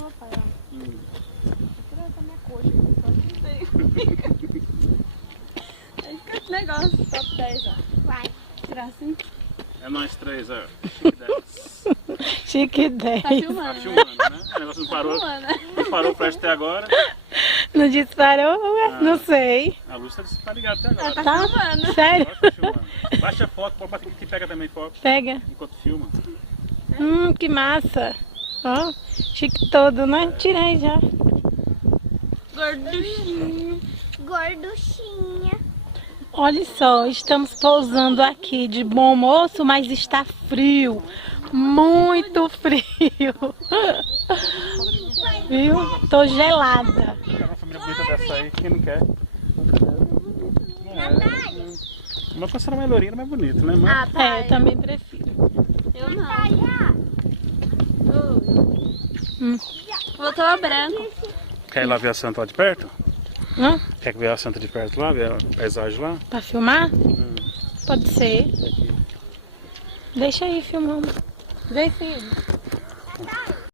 Ó, pai, ó. Tira essa minha coxa aqui, só que tem. Aí fica esse negócio, top 10, ó. Vai. Tirar assim. É nós três, ó. Chique 10. Chique 10. Tá filmando, Tá filmando, né? O negócio não parou. filmando, né? Não parou pra até agora. Não disparou? Não sei. A luz tá ligada até agora. Tá? filmando. Sério? Tá filmando. Baixa a foto, pode bater que pega também foto. Pega. Enquanto filma. Que massa. Ó, chique todo, né? Tirei já. Gorduchinho. Gorduchinha. Olha só, estamos pousando aqui de bom moço, mas está frio. Muito frio. Viu? Tô gelada. Quero uma família bonita dessa aí, quem não quer? Mas quando você não é loirinha, mais bonito, né, mãe? Ah, pai. Eu também prefiro. Eu não. Natália. Voltou a branco. Quer ir lá ver a Santa lá de perto? Hã? Quer ver a Santa de perto lá, ver a paisagem lá? Pra filmar? Pode ser. Deixa aí filmando. Vem, filho.